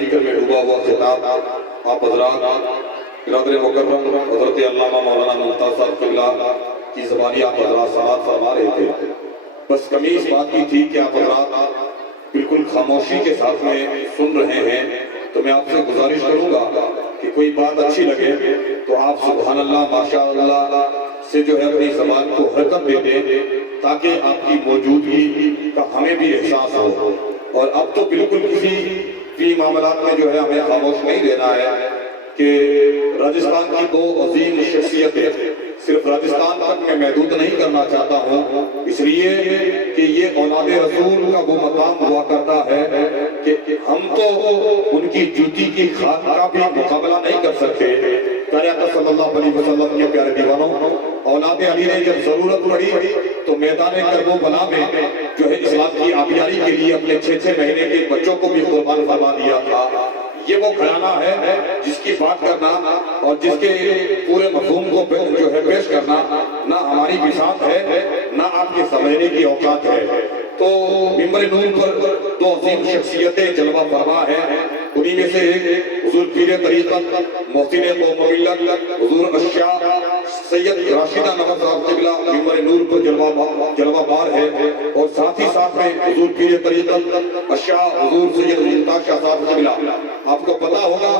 فکر میں ڈوبا ہوا خطاب آپ حضرات برادر مکرم حضرت علامہ مولانا ممتاز صاحب قبلہ کی زبانی آپ حضرات سماعت فرما رہے تھے. بس کمی اس بات کی تھی کہ آپ حضرات بالکل خاموشی کے ساتھ میں سن رہے ہیں، تو میں آپ سے گزارش کروں گا کہ کوئی بات اچھی لگے تو آپ سبحان اللہ ماشاء اللہ سے جو ہے اپنی زبان کو حرکت دے دیں تاکہ آپ کی موجودگی کا ہمیں بھی احساس ہو. اور اب تو بالکل کسی بھی معاملات میں جو ہے ہمیں خاموش نہیں رہنا ہے کہ راجستھان کی دو عظیم شخصیتیں صرف راجستھان تک میں محدود نہیں کرنا چاہتا ہوں، اس لیے کہ یہ اولاد رسول کا وہ مقام ہوا کرتا ہے کہ ہم تو ان کی جوتی کی خاک کا بھی مقابلہ نہیں کر سکتے. پیارے آقا صلی اللہ علیہ وسلم کے پیارے دیوانوں، اولاد علی نے جب ضرورت پڑی تو میدان کربلا میں جو ہے اسلام کی آبیاری کے لیے اپنے 6 مہینے کے بچوں کو بھی قربان فرما دیا تھا. یہ وہ گھرانہ ہے جس کی بات کرنا اور جس کے پورے مفہوم کو جو ہے پیش کرنا نہ ہماری بساط ہے نہ آپ کے سمجھنے کی اوقات ہے. تو ممبر نور پر دو عظیم شخصیتیں جلوہ فرما ہے، انہی میں سے ایک حضور پیر طریقت محسن قوم ملت حضور اشیاء سید راشدہ نمت صاحب قبلہ ممبر نور پر جلوہ بار ہے، اور ساتھ ہی ساتھ میں حضور پیر طریقت اشیاء حضور سید ممتاز شاہ صاحب قبلہ. آپ کو پتا ہوگا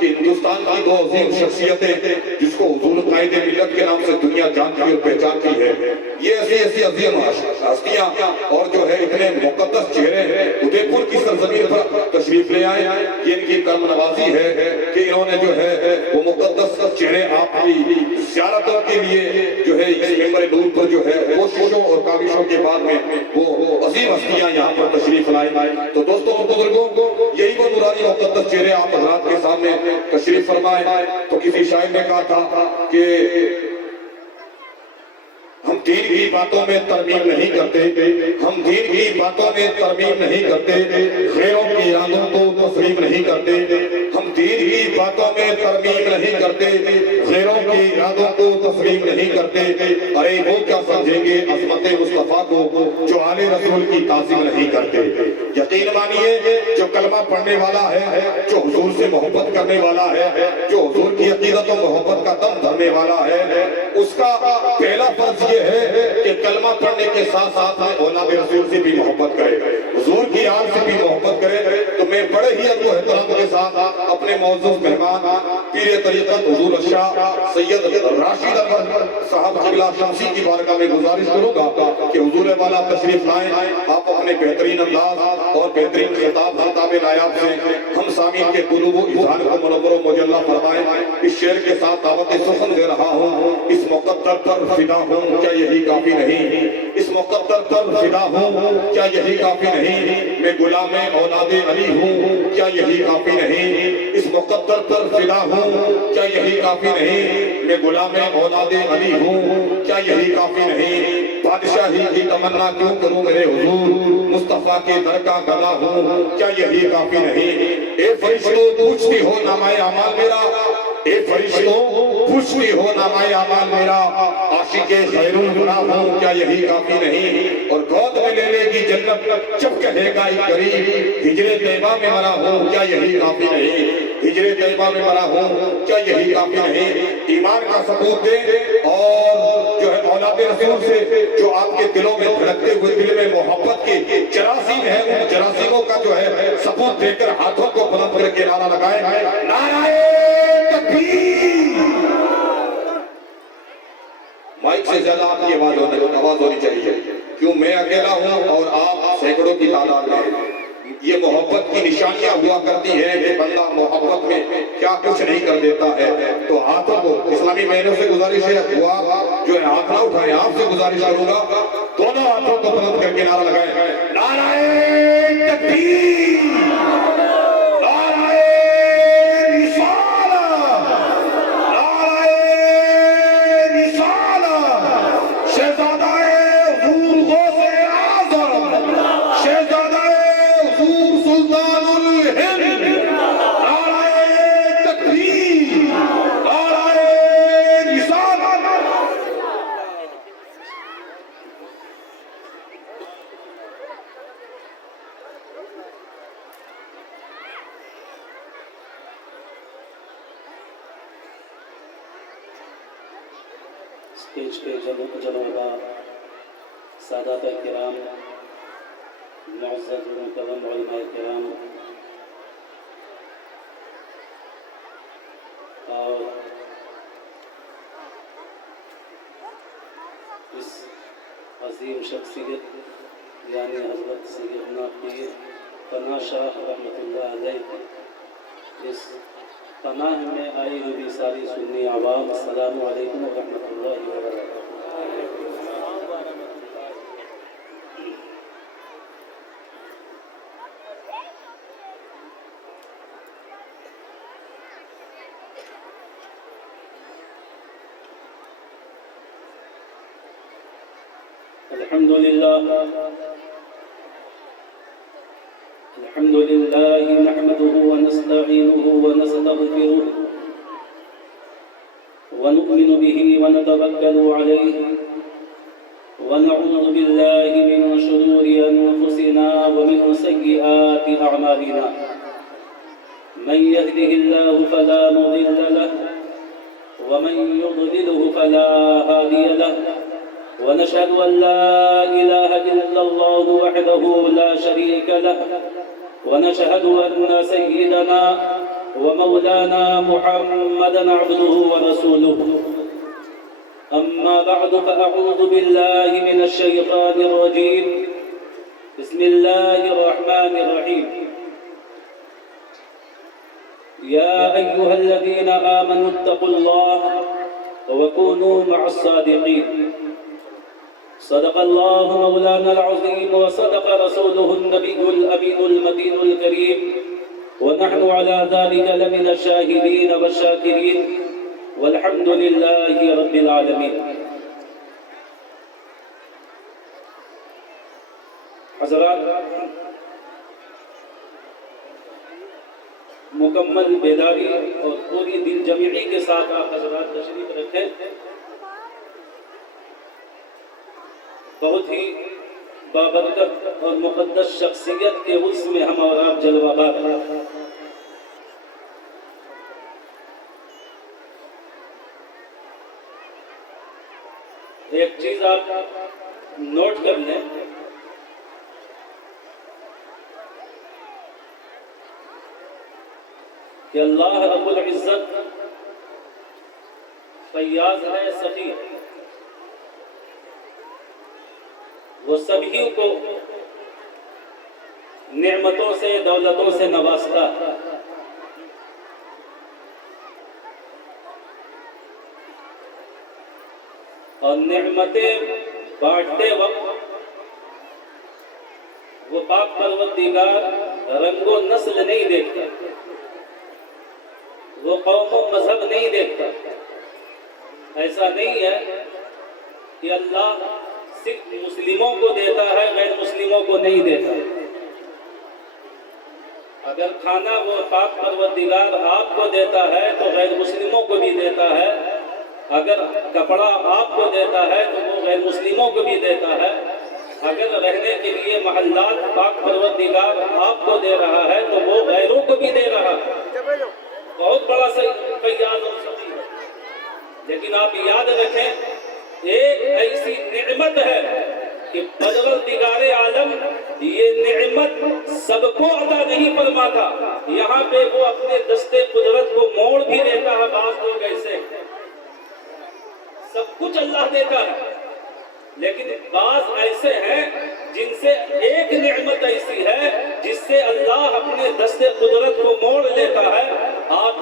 کہ ہندوستان کی دو عظیم شخصیتیں جس کو حضور قائد ملت کے نام سے دنیا جانتی اور پہچانتی ہے، یہ ایسی عظیم ہستیاں اور جو ہے اتنے مقدس چہرے ادے پور کی سرزمین پر تشریف لے آئے. یہ ان کی کرم نوازی ہے کہ انہوں نے جو ہے وہ مقدس چہرے آپ کی زیارتوں کے لیے جو ہے اس ممبر نور پر جو ہے کوششوں اور کاوشوں کے بعد میں وہ عظیم ہستیاں یہاں پر تشریف لائیں. تو دوستوں اور بزرگوں، یہی وہ نورانی مقدس چہرے آپ حضرات کے سامنے تشریف فرمائے. تو کسی شاعر نے کہا تھا کہ ہم دین کی باتوں میں ترمیم نہیں کرتے، ہم دین کی باتوں میں ترمیم نہیں کرتے، غیروں کی ارادوں کو تسلیم نہیں کرتے. ہم دین کی باتوں میں ترمیم نہیں کرتے، غیروں کی ارادوں کو تسلیم نہیں کرتے. ارے وہ کیا سمجھیں گے عظمت مصطفیٰ کو جو آل رسول کی تعظیم نہیں کرتے. یقین مانیے جو کلمہ پڑھنے والا ہے، جو حضور سے محبت کرنے والا ہے، جو حضور کی عقیدت و محبت کا دم دھرنے والا ہے، اس کا پہلا فرض یہ ہے کہ کلمہ پڑھنے کے ساتھ ساتھ اولاد رسول سے بھی محبت کرے، حضور کی آل سے بھی محبت کرے. تو میں بڑے ہی ادب و احترام کے ساتھ اپنے معزز مہمان پیر طریقت حضور اشیاء سید راشد احمد صاحب قبلہ شمسی کی بارگاہ میں گزارش کروں گا کہ حضور والا تشریف لائیں. آپ اپنے بہترین انداز اور بہترین خطاب نایاب سے ہم سامعین کے قلوب و اذہان کو منور و مجلہ فرمائیں. اس شعر کے ساتھ دعوت سخن دے رہا ہوں، اس مقدر پر فدا ہوں کیا یہی کافی نہیں، اس مقدر پر فدا ہوں کیا یہی کافی نہیں، میں غلام اولاد علی ہوں کیا یہی کافی نہیں، اس مقدر پر فدا ہوں کیا یہی کافی نہیں، میں غلام اولاد علی ہوں کیا یہی کافی نہیں. بادشاہی کی تمنا کیوں کروں میرے حضور، مصطفیٰ کے در کا گدا ہوں کیا یہی کافی نہیں. اے فرشتوں پوچھتی ہو نامہ اعمال میرا، اے فرشتوں پوچھتی ہو نامہ اعمال میرا، عاشق خیر الورا ہوں کیا یہی کافی نہیں. اور گود میں لے لے گی جنت جب کہے گا ایک غریب، ہجر طیبہ میں مرا ہوں کیا یہی کافی نہیں، ہجر طیبہ میں مرا ہوں کیا یہی کافی نہیں. ایمان کا ثبوت دے اور جو ہے اولاد رسول سے جو آپ کے دلوں میں دھڑکتے ہوئے دل میں محبت کے جراثیم ہیں، ان جراثیموں کا جو ہے ثبوت دے کر ہاتھوں کو بلند کر کے نعرہ لگائے، نعرہ تکبیر. مائک سے زیادہ آپ کی آواز ہونی چاہیے، کیوں میں اکیلا ہوں اور آپ سینکڑوں کی تعداد میں. یہ محبت کی نشانیاں ہوا کرتی ہیں کہ بندہ محبت میں کیا کچھ نہیں کر دیتا ہے. تو ہاتھوں کو اسلامی مہینوں سے گزارش ہے، وہ آپ جو ہے ہاتھ نہ اٹھائیں، آپ سے گزارش کروں گا دونوں ہاتھوں کو بلند کر کے نعرہ لگائیں، نعرہ تکبیر، نعرہ رسالہ، نعرہ رسالہ. شہزادہ حضور غوث اعظم، شہزادہ حضور سلطان الہند، نعرہ تکبیر، نعرہ رسالہ. اسٹیج پہ جناب سادات کرام، معزز مکرم علماء کرام اور اس عظیم شخصیت یعنی حضرت سیدنا پیر پناہ شاہ رحمۃ اللہ علیہ، اس پناہ میں آئی ہوئی ساری سنی عوام، السلام علیکم ورحمۃ اللہ وبرکاتہ۔ الحمد لله نحمده ونستعينه ونستغفره ونؤمن به ونتوكل عليه ونعوذ بالله من شرور أنفسنا ومن سيئات أعمالنا، من يهده الله فلا مضل له ومن يضلله فلا هادي له، ونشهد أن لا إله إلا الله وحده لا شريك له، ونشهد أن سيدنا ومولانا محمدا عبده ورسوله. أما بعد فأعوذ بالله من الشيطان الرجيم، بسم الله الرحمن الرحيم. يا أيها الذين آمنوا اتقوا الله وكونوا مع الصادقين. صدق الله مولانا العظيم وصدق رسوله النبي الأمين المتين الكريم، ونحن على ذلك لمن الشاهدين والشاكرين، والحمد لله رب العالمين. حضرات، مکمل بیداری اور پوری دل جمعی کے ساتھ آپ حضرات تشریف رکھیں. بہت ہی بابرکت اور مقدس شخصیت کے عرس میں ہم اور آپ جلوہ بار ہیں. ایک چیز آپ نوٹ کر لیں، کہ اللہ رب العزت فیاض ہے، سخی ہے. وہ سبھی کو نعمتوں سے، دولتوں سے نوازتا ہے. اور نعمتیں بانٹتے وقت وہ پاک پروردگار رنگ و نسل نہیں دیکھتا، وہ قوم و مذہب نہیں دیکھتا. ایسا نہیں ہے کہ اللہ صرف مسلموں کو دیتا ہے، غیر مسلموں کو نہیں دیتا. اگر کھانا وہ پاک پروردگار آپ کو دیتا ہے تو غیر مسلموں کو بھی دیتا ہے. اگر کپڑا آپ کو دیتا ہے تو وہ غیر مسلموں کو بھی دیتا ہے. اگر رہنے کے لیے محلات پاک پروردگار آپ کو دے رہا ہے تو وہ غیروں کو بھی دے رہا ہے. بہت بڑا فیاض اور سخی ہے. لیکن آپ یاد رکھیں، ایک ایسی نعمت ہے کہ پروردگار عالم یہ نعمت سب کو عطا نہیں فرماتا. یہاں پہ وہ اپنے دستے قدرت کو موڑ بھی دیتا ہے. بعض لوگ ایسے سب کچھ اللہ دیتا ہے، لیکن بعض ایسے ہیں جن سے ایک نعمت ایسی ہے جس سے اللہ اپنے دستے قدرت کو موڑ لیتا ہے. آپ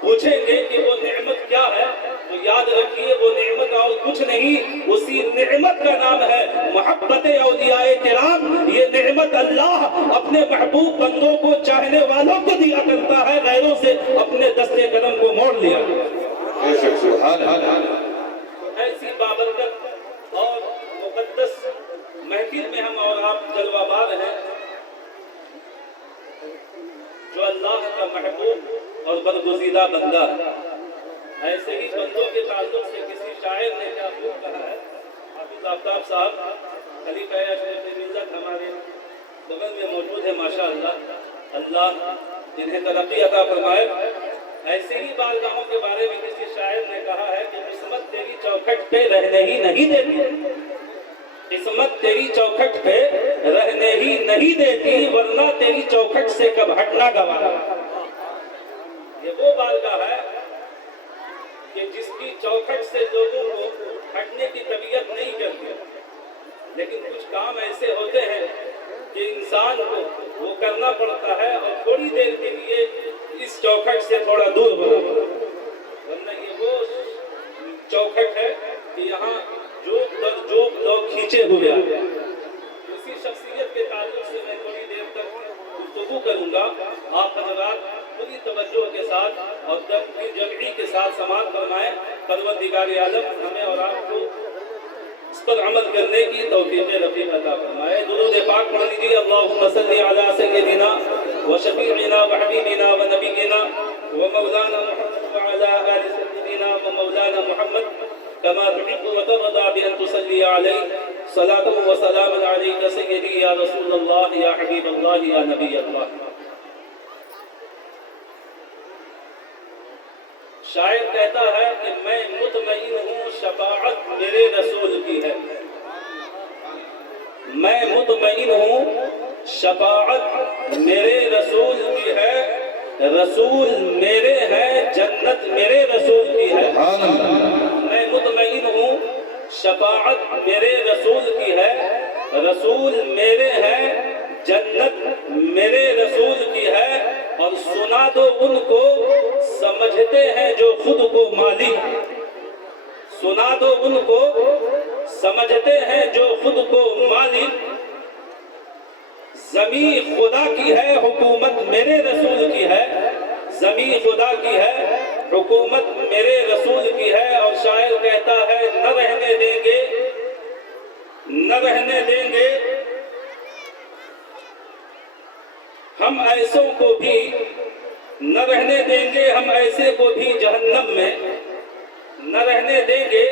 پوچھیں گے کہ وہ نعمت کیا ہے، تو یاد رکھیے وہ نعمت اور کچھ نہیں، اسی نعمت کا نام ہے محبت اولیاء کرام. یہ نعمت اللہ اپنے محبوب بندوں کو، چاہنے والوں کو دیا کرتا ہے، غیروں سے اپنے دستے قدم کو موڑ لیا. ایسی بابرکت اور مقدس محفل میں ہم اور آپ جلوہ بار ہیں. جو اللہ کا محبوب اور برگزیدہ بندہ ہے، ایسے ہی بندوں کے تعلق سے کسی شاعر نے کیا خوب کہا ہے. حافظ آفتاب صاحب خلیفہ اشرف ملت ہمارے بغل میں موجود ہے، ماشاءاللہ. اللہ جنہیں ترقی عطا فرمائے. ایسے ہی بارگاہوں کے بارے میں کسی شاعر نے کہا ہے کہ قسمت تیری چوکھٹ پہ رہنے ہی نہیں دیتی، قسمت تیری چوکھٹ پہ رہنے ہی نہیں دیتی، ورنہ تیری چوکھٹ سے کب ہٹنا گوارا۔ یہ وہ بارگاہ ہے کہ جس کی چوکھٹ سے لوگوں کو ہٹنے کی طبیعت نہیں کرتی، لیکن کچھ کام ایسے ہوتے ہیں کہ انسان کو وہ کرنا پڑتا ہے اور تھوڑی دیر کے لیے اس چوکھٹ سے تھوڑا دور ہونا پڑتا ہے، ورنہ یہ وہ چوکھٹ ہے کہ یہاں جوک در جوک لوگ کھینچے ہوئے ہیں۔ اسی شخصیت کے تعلق سے میں تھوڑی دیر تک گفتگو کروں گا۔ آپ حضرات پوری توجہ کے ساتھ اور جمعی کے ساتھ سماعت فرمائیں۔ پروردگار عالم ہمیں اور آپ کو اس پر عمل کرنے کی توفیق رفیق عطا فرمائے۔ درود پاک پڑھ لیجیے۔ اللہم صلی علی سیدنا و شفیعنا و حبیبنا و نبینا و مولانا محمد وعلی آل سیدنا و مولانا محمد کما تحب و ترضى بأن تصلی علیہ صلاة و سلام علیک سیدی یا رسول اللہ یا حبیب اللہ یا نبی اللہ۔ شاعر کہتا ہے کہ میں مطمئن ہوں شفاعت میرے رسول کی ہے، میں مطمئن ہوں شفاعت میرے رسول کی ہے، رسول میرے ہیں جنت میرے رسول کی ہے۔ میں مطمئن ہوں شفاعت میرے رسول کی ہے، رسول میرے ہیں جنت میرے رسول کی ہے، اور سنا دو ان کو سمجھتے ہیں جو خود کو مالک، سنا دو ان کو سمجھتے ہیں جو خود کو مالک، زمین خدا کی ہے حکومت میرے رسول کی ہے، زمین خدا کی ہے حکومت میرے رسول کی ہے۔ اور شاعر کہتا ہے نہ رہنے دیں گے، نہ رہنے دیں گے ہم ایسوں کو بھی، نہ رہنے دیں گے ہم ایسے کو بھی جہنم میں، نہ رہنے دیں گے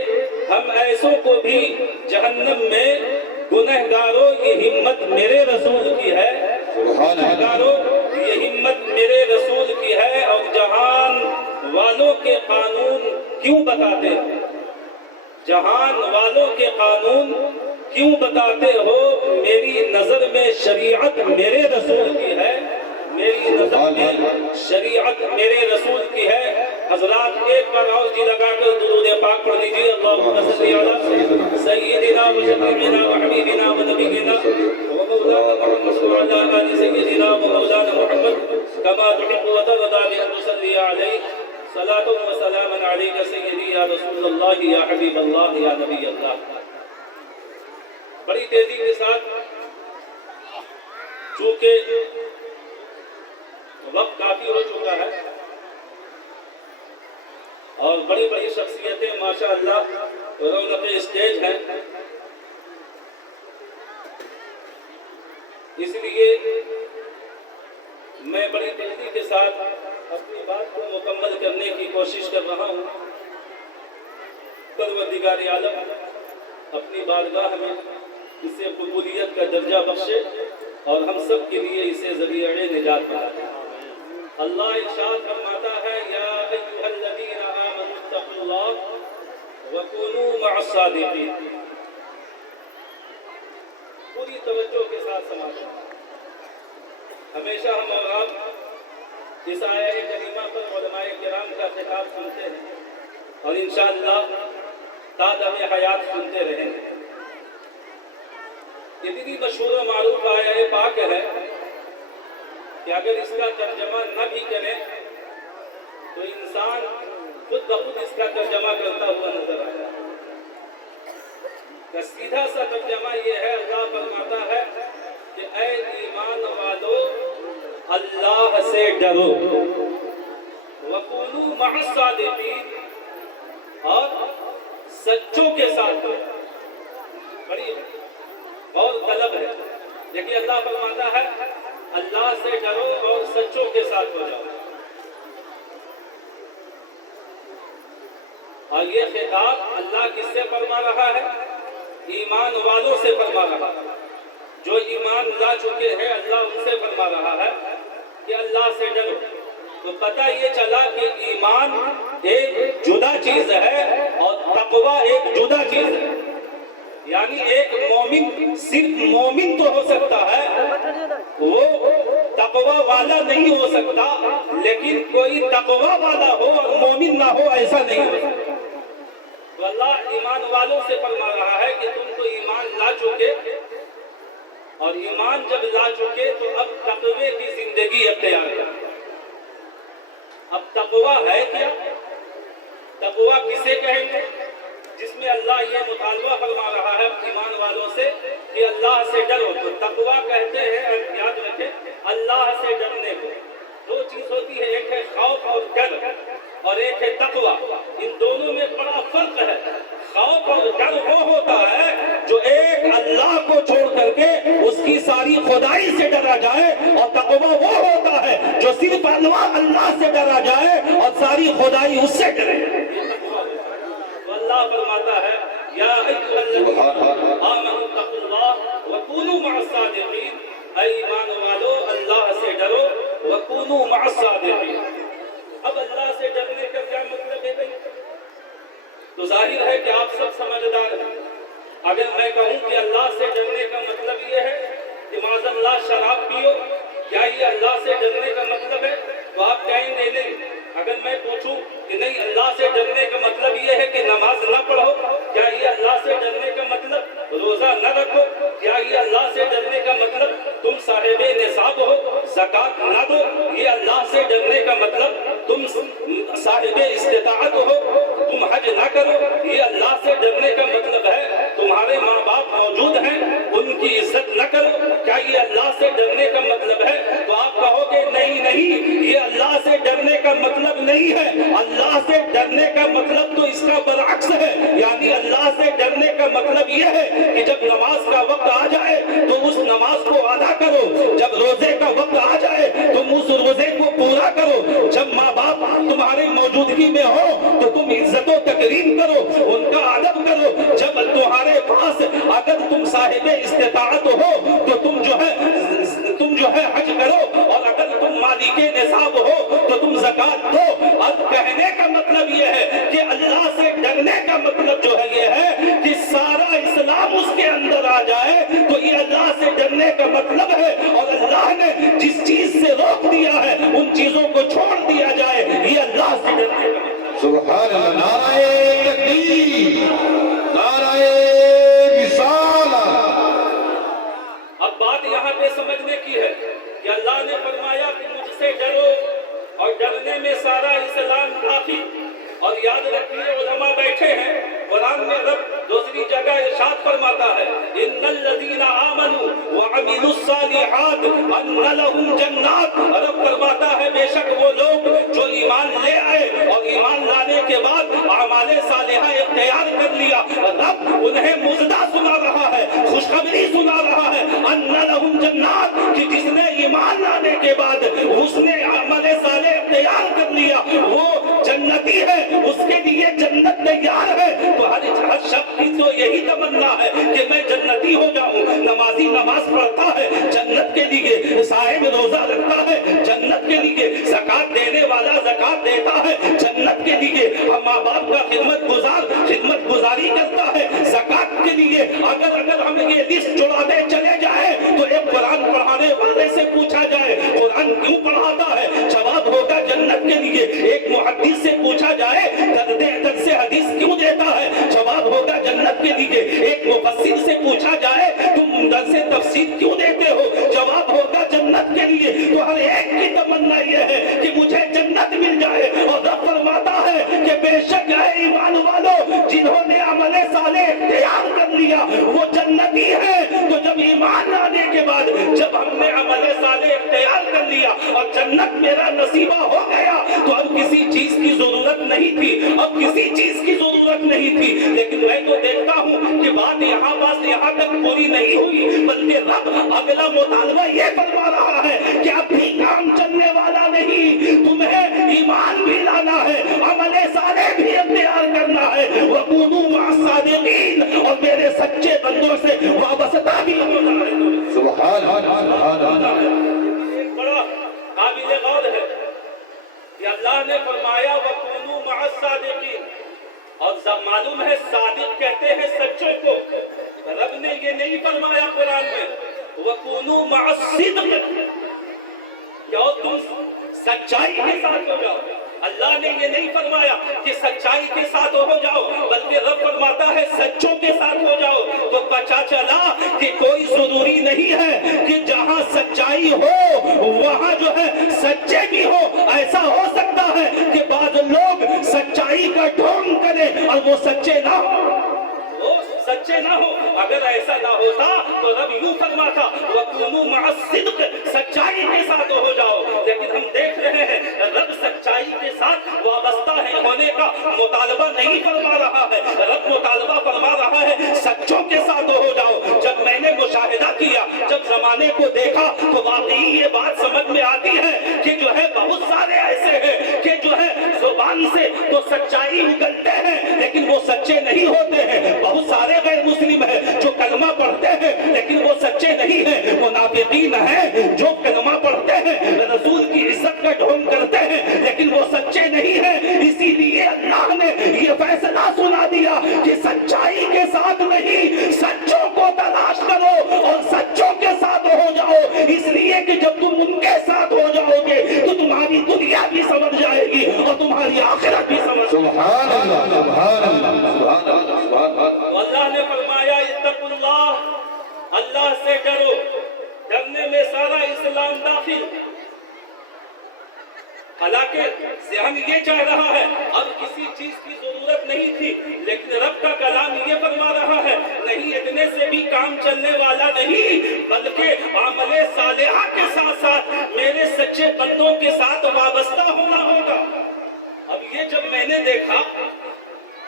ہم ایسوں کو بھی جہنم میں، گنہگاروں یہ ہمت میرے رسول کی ہے، گنہگاروں یہ ہمت میرے رسول کی ہے۔ اور جہان والوں کے قانون کیوں بتاتے ہو، جہان والوں کے قانون کیوں بتاتے ہو، میری نظر میں شریعت میرے رسول کی ہے، میری نظر میں شریعت میرے رسول کی ہے۔ حضرات ایک بار اور جی لگا کر درود پاک پڑھ لیجیے۔ اللہم صلی علی سیدنا و شفیعنا و حبیبنا و نبینا و مولانا محمد وعلی آل سیدنا و مولانا محمد کما تحب و ترضى بأن تصلی علیہ صلاة و سلام علیک سیدی یا رسول اللہ یا حبیب اللہ یا نبی اللہ۔ بڑی تیزی کے ساتھ چونکہ وقت کافی ہو چکا ہے اور بڑی بڑی شخصیتیں ماشاءاللہ رونق اسٹیج ہیں، اس لیے میں بڑی تیزی کے ساتھ اپنی بات کو مکمل کرنے کی کوشش کر رہا ہوں۔ پروردگار عالم اپنی بارگاہ میں اسے قبولیت کا درجہ بخشے اور ہم سب کے لیے اسے ذریعہ نجات بنا دے۔ اللہ ارشاد فرماتا ہے یا ایھا الذین آمنوا اتقوا اللہ وکونوا مع الصادقین۔ پوری توجہ کے ساتھ سماعت۔ ہمیشہ ہم اور آپ اس آیہ کریمہ پر علماء کرام کا خطاب سنتے ہیں اور انشاءاللہ تا دم حیات سنتے رہیں گے۔ اتنی مشہور و معروف آیہ پاک ہے کہ اگر اس کا ترجمہ نہ بھی کریں تو انسان خود بخود اس کا ترجمہ کرتا ہوا نظر آیا۔ کا سیدھا سا ترجمہ یہ ہے، اللہ فرماتا ہے کہ اے ایمان والو اللہ سے ڈرو، وَكُونُوا مَعَ الصَّادِقِينَ، اور سچوں کے ساتھ ہو۔ بڑی اور طلب ہے، لیکن اللہ فرماتا ہے اللہ سے ڈرو اور سچوں کے ساتھ ہو جاؤ۔ اور یہ خطاب اللہ کس سے فرما رہا ہے؟ ایمان والوں سے فرما رہا ہے۔ جو ایمان لا چکے ہیں اللہ ان سے فرما رہا ہے کہ اللہ سے ڈرو تو پتہ یہ چلا کہ ایمان ایک جدا چیز ہے اور تقوی ایک جدا چیز ہے. یعنی ایک مومن صرف مومن تو ہو سکتا ہے، وہ تقوی والا نہیں ہو سکتا، لیکن کوئی تقوی والا ہو اور مومن نہ ہو ایسا نہیں ہو سکتا. تو اللہ ایمان والوں سے فرما رہا ہے کہ تم تو ایمان لا چکے، اور ایمان جب لا چکے تو اب تقوی کی زندگی اختیار کرو. اب تقوی ہے کیا؟ تقوی کسے کہیں گے؟ جس میں اللہ یہ مطالبہ فرما رہا ہے ایمان والوں سے کہ اللہ سے ڈرو. تو تقوی کہتے ہیں، یاد رکھیں، اللہ سے ڈرنے کو. دو چیز ہوتی ہے، ایک ہے خوف اور ڈر، اور ایک ہے تقوی. ان دونوں میں بڑا فرق ہے. خوف اور ڈر وہ ہوتا ہے جو ایک اللہ کو چھوڑ کر کے اس کی ساری خدائی سے ڈرا جائے، اور تقوی وہ ہوتا ہے جو صرف اللہ سے ڈرا جائے اور ساری خدائی اس سے ڈرے. اللہ فرماتا ہے یا ایھا الذین آمنوا اتقوا اللہ وکونوا مع الصادقین. اے ایمان والو اللہ سے ڈرو وکونوا مع الصادقین. اب اللہ سے ڈرنے کا کیا مطلب ہے بھائی؟ تو ظاہر ہے کہ آپ سب سمجھدار ہیں. اگر میں کہوں کہ اللہ سے ڈرنے کا مطلب یہ ہے کہ معاذ اللہ شراب پیو، کیا یہ اللہ سے ڈرنے کا مطلب ہے؟ تو آپ کہیں گے نہیں. اگر میں پوچھوں کہ نہیں اللہ سے ڈرنے کا مطلب یہ ہے کہ نماز نہ پڑھو، کیا یہ اللہ سے ڈرنے کا مطلب روزہ نہ رکھو، کیا یہ اللہ سے ڈرنے کا مطلب تم صاحب نصاب ہو زکات نہ دو، یہ اللہ سے ڈرنے کا مطلب تم صاحب استطاعت ہو تم حج نہ کرو، یہ اللہ سے ڈرنے کا مطلب ہے تمہارے ماں باپ موجود ہیں ان کی عزت نہ کرو، کیا یہ اللہ سے ڈرنے کا مطلب ہے؟ تو آپ کہو گے نہیں، یہ اللہ سے ڈرنے کا مطلب نہیں ہے. اللہ سے ڈرنے کا مطلب تو اس کا برعکس ہے. یعنی اللہ سے ڈرنے کا مطلب یہ ہے کہ جب نماز کا وقت آ جائے تو اس نماز کو ادا کرو، جب روزے کا وقت آ جائے تم اس روزے کو پورا کرو، جب ماں باپ تمہاری موجودگی میں ہو تو تم عزت و تکریم کرو، ان کا ادب کرو، جب تمہارے پاس اگر تم صاحب استطاعت ہو تو تم جو ہے حج کرو، اور اگر تم مالک نصاب ہو تو تم زکات دو. اب کہنے کا مطلب یہ ہے کہ اللہ سے ڈرنے کا مطلب جو ہے یہ ہے کہ سارا اسلام اس کے اندر آ جائے، تو یہ اللہ سے ڈرنے کا مطلب ہے. اور اللہ نے جس چیز سے روک دیا ہے ان چیزوں کو چھوڑ دیا جائے، یہ اللہ سے ڈرنے کا مطلب. سبحان اللہ. نعرہ تکبیر، نعرہ رسالت. اب بات یہاں پہ سمجھنے کی ہے کہ اللہ نے فرمایا کہ مجھ سے ڈرو، اور ڈرنے میں سارا اسلام کافی. اور یاد رکھیے علماء بیٹھے ہیں، قرآن میں رب دوسری جگہ ارشاد فرماتا ہے ان الذین آمنوا وعملوا الصالحات ان لهم جنات. رب فرماتا ہے بے شک وہ لوگ جو ایمان لے آئے اور ایمان لانے کے بعد اعمال صالحہ اختیار کر لیا، رب انہیں مزدہ سنا رہا ہے، خوشخبری سنا رہا ہے ان لهم جنات، کہ جس نے ایمان لانے کے بعد اس نے عمل صالح اختیار کر لیا وہ جنتی ہے، اس کے لیے جنت تیار ہے. تو ہر شخص کی تو یہی تمنا ہے کہ میں جنتی ہو جاؤں. نمازی نماز پڑھتا ہے جنت کے لیے، صاحب روزہ رکھتا ہے جنت کے لیے، زکات دینے والا زکات دیتا ہے جنت کے لیے، ماں باپ کا خدمت گزاری کرتا ہے زکات کے لیے. اگر ہم یہ لسٹ جڑاتے چلے جائیں تو ایک قرآن پڑھانے والے سے پوچھا جائے قرآن کیوں پڑھاتا ہے، جواب ہوگا جنت کے لیے. ایک محدث سے پوچھا جائے درس حدیث کیوں دیتا ہے، جواب ہوگا جنت کے لیے. ایک مفسر سے پوچھا جائے تم درس تفسیر کیوں دیتے ہو، جواب ہوگا جنت کے لیے. تو ہر ایک کی تمنا یہ ہے کہ مجھے جنت مل جائے. اور رب فرماتا ہے کہ بے شک ہے ایمان والو جنہوں نے عمل صالح اختیار کر لیا وہ جنتی ہے. تو جب ایمان لانے کے بعد جب ہم نے عمل صالح اختیار کر لیا اور جنت میرا نصیبہ ہو گیا تو اب کسی چیز کی ضرورت نہیں تھی، اب کسی چیز کی ضرورت نہیں تھی. لیکن میں تو دیکھتا ہوں کہ بات یہاں تک پوری نہیں ہوئی، بلکہ رب اگلا مطالبہ یہ فرما رہا ہے کہ اب بھی کام چلنے والا نہیں، تمہیں ایمان بھی لانا ہے، عمل صالح بھی اختیار کرنا ہے، وَكُونُوا مَعَ الصَّادِقِينَ، اور میرے سچے بندوں سے وابستہ بھی ہونا ہے. سبحان اللہ. بڑا قابل غور ہے کہ اللہ نے فرمایا وَكُونُوا مَعَ الصَّادِقِينَ، اور سب معلوم ہے صادق کہتے ہیں سچوں کو. رب نے یہ نہیں فرمایا قرآن میں وَكُونُوا مَعَ الصِّدْقِ کہ اور تم سچائی کے ساتھ ہو جاؤ. اللہ نے یہ نہیں فرمایا کہ سچائی کے ساتھ ہو جاؤ، بلکہ رب فرماتا ہے سچوں کے ساتھ ہو جاؤ. تو پتا چلا کہ کوئی ضروری نہیں ہے کہ جہاں سچائی ہو وہاں جو ہے سچے بھی ہو. ایسا ہو سکتا ہے کہ بعض لوگ سچائی کا ڈھونگ کریں اور وہ سچے نہ ہو، وہ سچے نہ ہو. اگر ایسا نہ ہوتا تو رب یوں فرماتا وَكُونُوا مَعَ الصِّدْقِ، سچائی کے ساتھ ہو جاؤ. لیکن ہم دیکھ رہے ہیں رب سچائی کے ساتھ وابستہ ہونے کا مطالبہ نہیں فرما رہا ہے. رب مطالبہ فرما رہا ہے سچوں کے ساتھ ہو جاؤ. جب میں نے مشاہدہ کیا، جب زمانے کو دیکھا، تو واقعی یہ بات سمجھ میں آتی ہے کہ جو ہے بہت سارے ایسے ہیں کہ جو ہے زبان سے تو سچائی نکلتے ہیں لیکن وہ سچے نہیں ہوتے ہیں. بہت سارے غیر مسلم ہیں جو کلمہ پڑھتے ہیں لیکن وہ سچے نہیں ہیں. منافقین ہیں جو کلمہ پڑھتے ہیں، رسول کی عزت کا ڈھونگ کرتے ہیں لیکن وہ سچے نہیں ہیں. اسی لیے اللہ نے یہ فیصلہ سنا دیا کہ سچائی کے ساتھ نہیں، سچوں کو تلاش کرو اور سچوں کے ساتھ ہو جاؤ. اس لیے کہ جب تم ان کے ساتھ ہو جاؤ گے تو تمہاری دنیا بھی سمجھ جائے گی اور تمہاری آخرت بھی سمجھ. سبحان اللہ سبحان اللہ سبحان اللہ سبحان اللہ. تو اللہ نے فرمایا اتقوا اللہ، اللہ سے ڈرو. ڈرنے میں سارا اسلام داخل. حالانکہ ذہن یہ چاہ رہا ہے اب کسی چیز کی ضرورت نہیں تھی، لیکن رب کا کلام یہ فرما رہا ہے نہیں، اتنے سے بھی کام چلنے والا نہیں، بلکہ عمل صالحہ کے ساتھ ساتھ میرے سچے بندوں کے ساتھ وابستہ ہونا ہوگا. اب یہ جب میں نے دیکھا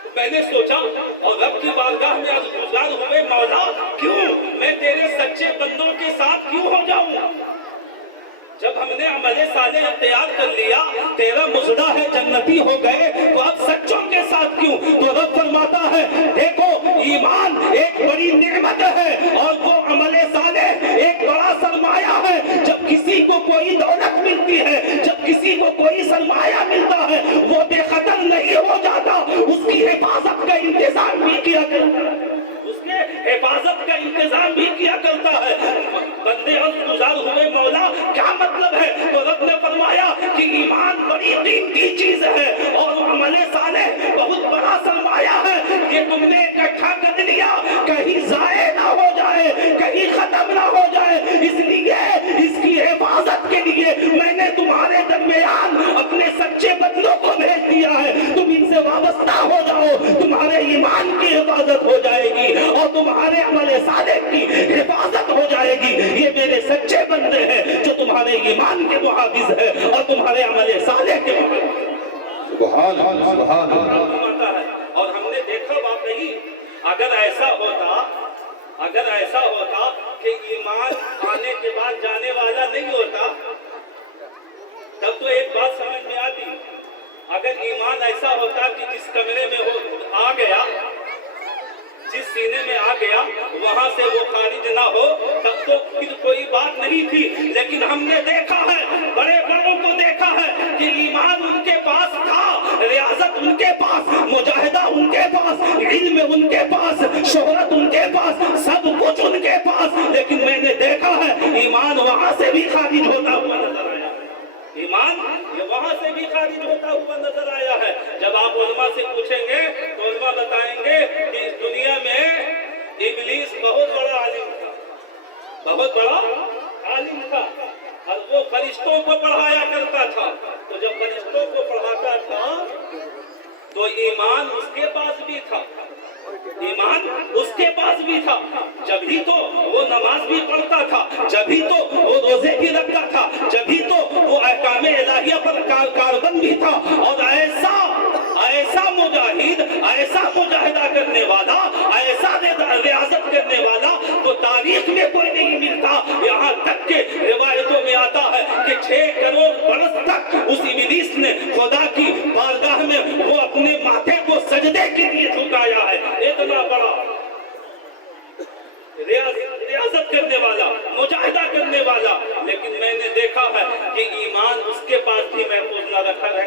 تو میں نے سوچا اور رب کی بارگاہ میں عرض ہوئے مولا کیوں میں تیرے سچے بندوں کے ساتھ کیوں ہو جاؤں؟ جب ہم نے عمل صالح اختیار کر لیا، تیرا مزدہ ہے جنتی ہو گئے، تو اب سچوں کے ساتھ کیوں؟ تو رب فرماتا ہے دیکھو ایمان ایک بڑی نعمت ہے اور وہ عمل صالح ایک بڑا سرمایہ ہے. جب کسی کو کوئی دولت ملتی ہے، جب کسی کو کوئی سرمایہ ملتا ہے، وہ بے خطر نہیں ہو جاتا، اس کی حفاظت کا انتظام بھی کیا کرتا ہے، اس کے حفاظت کا انتظام بھی کیا کرتا ہے. بندے گزار ہوئے مولا کیا مطلب ہے؟ تو رب نے فرمایا کہ ایمان بڑی قیمتی چیز ہے اور عمل صالح بہت بڑا سرمایہ ہے. یہ تم نے اکٹھا کر لیا، کہیں ضائع نہ ہو جائے، کہیں ختم نہ ہو جائے. اس لیے اس کی حفاظت کے لیے میں نے تمہارے درمیان اپنے سچے بندوں کو بھیج دیا ہے. تم ان سے وابستہ ہو جاؤ، تمہارے ایمان کی حفاظت ہو جائے گی اور تمہارے عمل صالح کی حفاظت ہو جائے گی. یہ میرے سچے بندے ہیں جو تمہارے ایمان کے محافظ ہے اور تمہارے عمل صالح کے محافظ. سبحان اللہ سبحان اللہ. اور ہم نے دیکھا واقعی اگر ایسا ہوتا کہ ایمان آنے کے بعد جانے والا نہیں ہوتا تب تو ایک بات سمجھ میں آتی. اگر ایمان ایسا ہوتا کہ جس کمرے میں ہو آ گیا، جس سینے میں آ گیا وہاں سے وہ خارج نہ ہو، تب تو پھر کوئی بات نہیں تھی. لیکن ہم نے دیکھا ہے، بڑے بڑوں کو دیکھا ہے کہ ایمان ان کے پاس تھا، ریاضت ان کے پاس، مجاہدہ ان کے پاس، علم ان کے پاس، شہرت ان کے پاس، سب کچھ ان کے پاس. لیکن میں نے دیکھا ہے ایمان وہاں سے بھی خارج ہوتا ہوا نظر آیا. ایمان یہ وہاں سے بھی خارج ہوتا ہوا نظر آیا ہے. جب آپ علماء سے پوچھیں گے تو علماء بتائیں گے کہ اس دنیا میں ابلیس بہت بڑا عالم تھا، بہت بڑا عالم تھا اور وہ فرشتوں کو پڑھایا کرتا تھا. تو جب فرشتوں کو پڑھاتا تھا تو ایمان اس کے پاس بھی تھا، ایمان اس کے پاس بھی تھا. جبھی تو وہ نماز بھی پڑھتا تھا، جبھی تو وہ روزے بھی رکھتا تھا، جبھی تو وہ احکام الہیہ پر کاربند بھی تھا. اور ایسا مجاہد، ایسا مجاہدہ کرنے والا، ایسا ریاضت کرنے والا تو تاریخ میں کوئی نہیں ملتا. یہاں تک کہ روایتوں میں آتا ہے کہ 6 کروڑ برس تک اس ابلیس نے خدا کی بارگاہ میں وہ اپنے ماتھے کو سجدے کے لیے جھکایا ہے. اتنا بڑا ریاضت کرنے والا، مجاہدہ کرنے والا. لیکن میں نے دیکھا ہے کہ ایمان اس کے پاس بھی محفوظ نہ رکھا رہ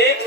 1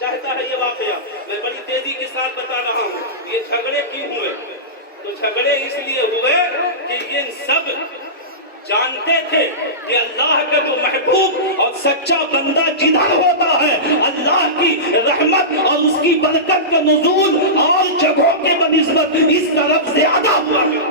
چاہتا ہے یہ واقعہ، میں بڑی تیزی کے ساتھ بتا رہا ہوں۔ یہ جھگڑے کیوں ہوئے؟ تو جھگڑے اس لیے ہوئے کہ یہ سب جانتے تھے کہ اللہ کا جو محبوب اور سچا بندہ جدھر ہوتا ہے، اللہ کی رحمت اور اس کی برکت کا نزول اور جگہوں کے بنسبت اس طرف زیادہ ہوا کرتا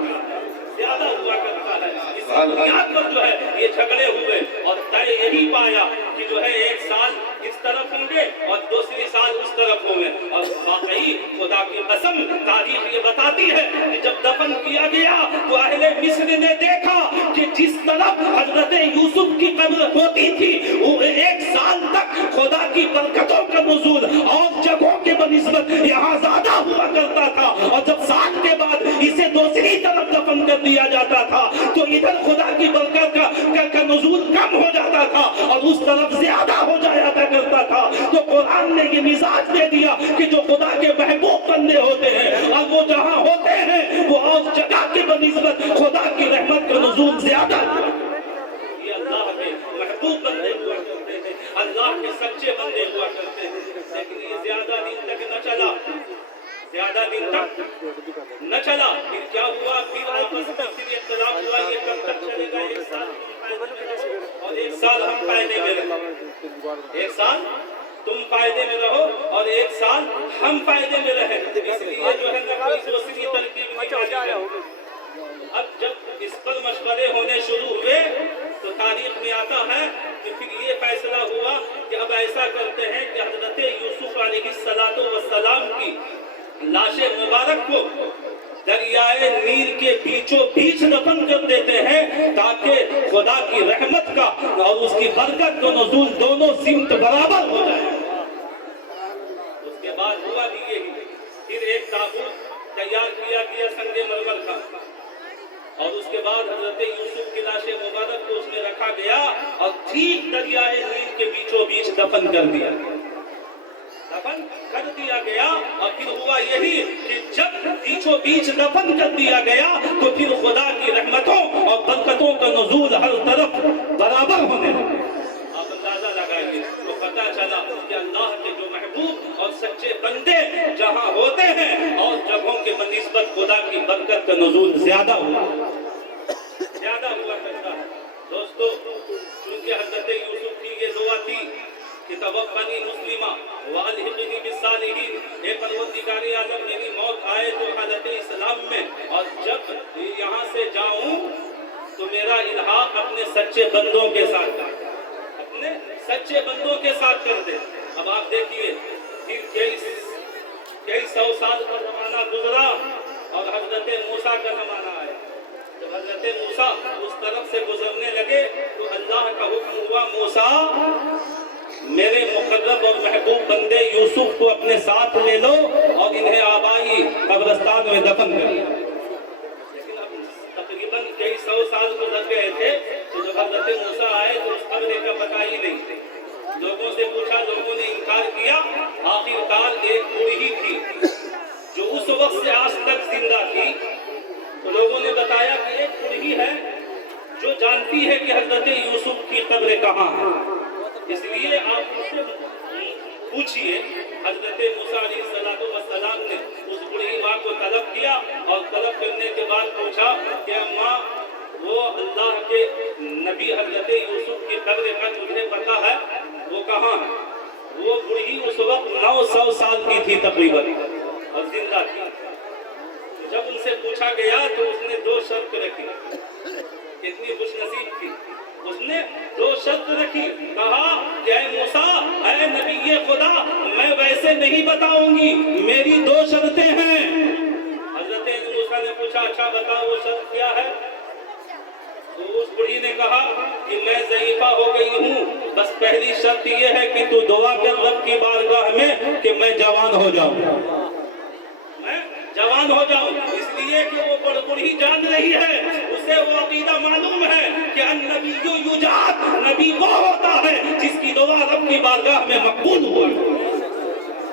ہے۔ اس بنیاد پر جو ہے یہ جھگڑے ہوئے اور طے یہی پایا کہ جو ہے ایک سال اس طرف ہوں گے اور دوسری سال اس طرف ہوں گے۔ اور واقعی خدا کی قسم تاریخ یہ بتاتی ہے کہ جب دفن کیا گیا تو اہل مصر نے دیکھا کہ جس طرف حضرت یوسف کی قبر ہوتی تھی وہ ایک سال تک خدا کی برکتوں کا نزول اور جگہوں کے بنسبت یہاں زیادہ ہوا کرتا تھا، اور جب سال کے بعد اسے دوسری طرف دفن کر دیا جاتا تھا تو ادھر خدا کی برکت کا نزول کم ہو جاتا تھا اور اس طرف زیادہ ہو جایا کرتا تھا۔ تو قرآن نے یہ مزاج دے دیا کہ جو خدا کے محبوب بندے ہوتے ہیں اور وہ جہاں ہوتے ہیں وہ اور جگہ کے بنسبت خدا کی رحمت کا نزول زیادہ ہوا۔ یہ اللہ کے محبوب بندے ہوا کرتے ہیں، اللہ کے سچے بندے ہوا کرتے ہیں، لیکن یہ زیادہ دن تک نہ چلا، زیادہ دن تک نہ چلا۔ پھر کیا ہوا؟ پھر آپس میں پھر اختلاف ہوا، یہ کب تک چلے گا؟ ایک سال اور ایک سال ہم فائدے میں رہے، ایک سال تم فائدے میں رہو اور ایک سال ہم فائدے میں رہے۔ اس لیے جو ہے نا کوئی دوسری ترکیب نکالی۔ اب جب اس پر مشورے ہونے شروع ہوئے تو تاریخ میں آتا ہے کہ پھر یہ فیصلہ ہوا کہ اب ایسا کرتے ہیں کہ حضرت یوسف علیہ السلام کی لاش مبارک کو دریائے نیل کے بیچوں بیچ دفن کر دیتے ہیں تاکہ خدا کی رحمت کا اور اس کی برکت کا نزول دونوں سمت برابر ہو جائے۔ اس کے بعد ہوا بھی یہی، پھر ایک تابوت تیار کیا گیا سنگ مرمر کا، اور اس کے بعد حضرت یوسف کی لاش مبارک کو اس میں رکھا گیا اور ٹھیک دریائے نیل کے بیچوں بیچ دفن کر دیا گیا۔ اور پھر ہوا یہی کہ جب بیچوں بیچ دفن کر دیا گیا تو پھر خدا کی رحمتوں اور برکتوں کا نزول ہر طرف برابر ہونے لگا۔ آپ اندازہ لگائیے تو پتہ چلا کہ اللہ کے جو محبوب اور سچے بندے جہاں ہوتے ہیں اور جگہوں کے بنسبت خدا کی برکت کا نزول زیادہ ہوا کرتا ہے۔ دوستو، چونکہ حضرت یوسف کی یہ دعا تھی کہ توفنی مسلمہ والحقنی بالصالحین، اے پروردگار عالم میری موت آئے تو حالت اسلام میں، اور جب یہاں سے جاؤں تو میرا الحاق اپنے سچے بندوں کے ساتھ کر دے، اپنے سچے بندوں کے ساتھ کر دے۔ اب آپ دیکھیے پھر کئی سو سال کا زمانہ گزرا اور حضرت موسیٰ کا زمانہ آیا۔ جب حضرت موسیٰ اس طرف سے گزرنے لگے تو اللہ کا حکم ہوا، موسیٰ میرے مقرب اور محبوب بندے یوسف کو اپنے ساتھ لے لو اور انہیں آبائی قبرستان میں دفن کر لو۔ لیکن اب تقریباً کئی سو سال گزر گئے تھے تو جب حضرت موسیٰ آئے تو اس قبر کا پتہ ہی نہیں۔ لوگوں سے پوچھا، لوگوں نے انکار کیا۔ آخرکار ایک بوڑھی تھی جو اس وقت سے آج تک زندہ تھی، تو لوگوں نے بتایا کہ ایک بوڑھی ہے جو جانتی ہے کہ حضرت یوسف کی قبر کہاں ہے، اس لیے آپ اس سے پوچھئے۔ حضرت موسیٰ علیہ السلام نے اس بڑی ماں کو طلب کیا اور طلب کرنے کے بعد پوچھا کہ اماں، وہ اللہ کے نبی حضرت یوسف کی قبر کا تجھے پتہ ہے وہ کہاں ہے؟ وہ بڑی اس وقت 900 سال کی تھی تقریباً اور زندہ تھی۔ جب ان سے پوچھا گیا تو اس نے 2 شرط رکھی، کتنی خوش نصیب تھی۔ اس نے 2 شرط رکھی، کہا کہ اے موسیٰ، اے نبی خدا، میں ویسے نہیں بتاؤں گی، میری 2 شرطیں ہیں۔ حضرت موسیٰ نے پوچھا، اچھا بتاؤ وہ شرط کیا ہے؟ تو اس بڑھی نے کہا کہ میں ضعیفہ ہو گئی ہوں، بس پہلی شرط یہ ہے کہ تو دعا کر رب کی بارگاہ میں کہ میں جوان ہو جاؤں، جوان ہو جاؤں، اس لیے کہ وہ بڑھی جان رہی ہے، اسے وہ عقیدہ معلوم ہے کہ النبی یجاب، نبی وہ ہوتا ہے جس کی دعا رب کی بارگاہ میں مقبول ہوا، جس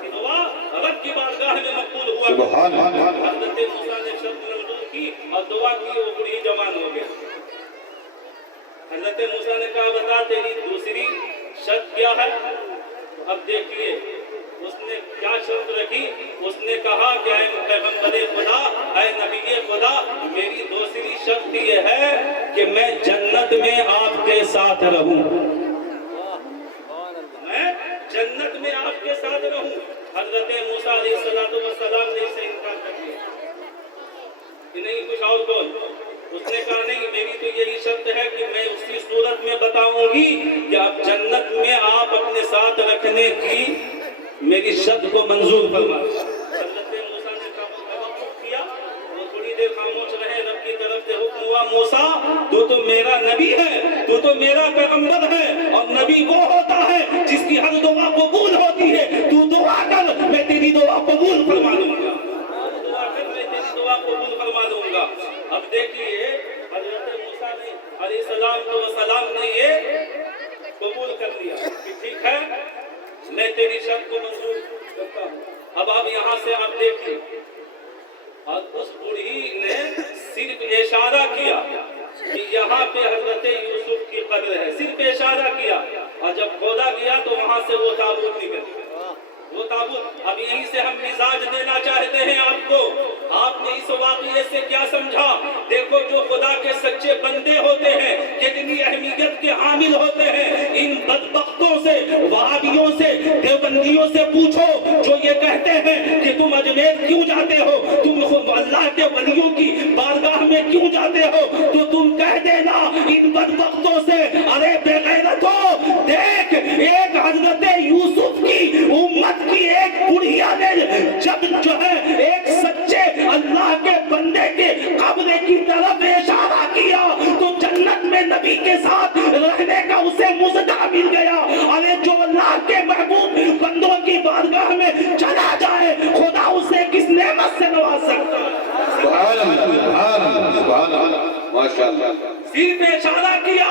کی دعا رب کی بارگاہ میں مقبول ہوا۔ حضرت موسیٰ نے شرط منظور کی اور دعا کی، وہ بڑھی جوان ہو گئی۔ حضرت موسیٰ نے کہا بتا تیری دوسری شرط کیا ہے؟ اب دیکھیے اس نے کیا شرط رکھی، اس نے کہا کہ اے پیغمبر خدا، اے نبی خدا، میری دوسری شرط یہ ہے کہ میں جنت میں آپ کے ساتھ رہوں، میں جنت میں آپ کے ساتھ رہوں۔ حضرت موسیٰ علیہ السلام نے اسے انکار کر دیا کہ نہیں کچھ اور بول۔ اس نے کہا نہیں، میری تو یہی شرط ہے کہ میں اسی صورت میں بتاؤں گی کہ آپ جنت میں آپ اپنے ساتھ رکھنے کی میری شرط کو منظور فرما۔ حضرت موسیٰ نے توقف کیا، وہ تھوڑی دیر خاموش رہے، رب کی طرف سے حکم ہوا موسیٰ تو میرا نبی ہے، تو میرا پیغمبر ہے، اور نبی وہ ہوتا ہے جس کی ہر دعا قبول ہوتی ہے۔ تو دعا کر، میں تیری دعا قبول فرما دوں گا، دعا کر میں تیری دعا قبول فرما دوں گا۔ اب دیکھیے حضرت موسیٰ نے علیہ السلام نے یہ قبول کر لیا کہ ٹھیک ہے میں تیری شرط کو منظور کرتا ہوں۔ اب آپ یہاں سے آپ دیکھیے، اور اس بوڑھی نے صرف اشارہ کیا کہ یہاں پہ حضرت یوسف کی قبر ہے، صرف اشارہ کیا، اور جب کھودا گیا تو وہاں سے وہ تابوت نکل گیا۔ وہ تابوت، اب یہیں سے ہم مزاج دینا چاہتے ہیں آپ کو۔ آپ نے اس واقعے سے کیا سمجھا؟ دیکھو جو خدا کے سچے بندے ہوتے ہیں، کتنی اہمیت کے حامل ہوتے ہیں، ان بدبختوں سے، وہابیوں سے، دیوبندیوں سے پوچھو جو یہ کہتے ہیں کہ تم اجمیر کیوں جاتے ہو، تم اللہ کے ولیوں کی بارگاہ میں کیوں جاتے ہو، تو تم کہہ دینا ان بدبختوں سے، ارے بے غیرتو، دیکھ ایک حضرت یوسف کی امت کی ایک بڑھیا نے جب جو ہے ایک سچے اللہ کے بندے کے قبر کی طرف اشارہ کیا تو جنت میں نبی کے ساتھ رہنے کا اسے مزدہ مل گیا۔ ارے جو اللہ کے محبوب بندوں کی بارگاہ میں چلا جائے، خدا اسے کس نعمت سے نواز سکتا ہے؟ سبحان اللہ، سبحان اللہ، سبحان اللہ، ماشاءاللہ۔ صرف اشارہ کیا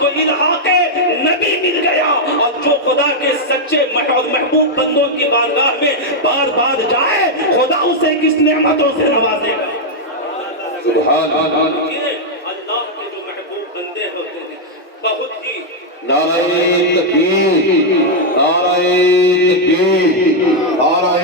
تو الحاق نبی مل گیا، اور جو خدا کے سچے اور محبوب بندوں کی بارگاہ میں بار بار جائے، خدا اسے کس نعمتوں سے نوازے گا۔ سبحان اللہ۔ اللہ کے جو محبوب بندے ہوتے ہیں بہت ہی نعرہ تکبیر، نعرہ تکبیر، نعرہ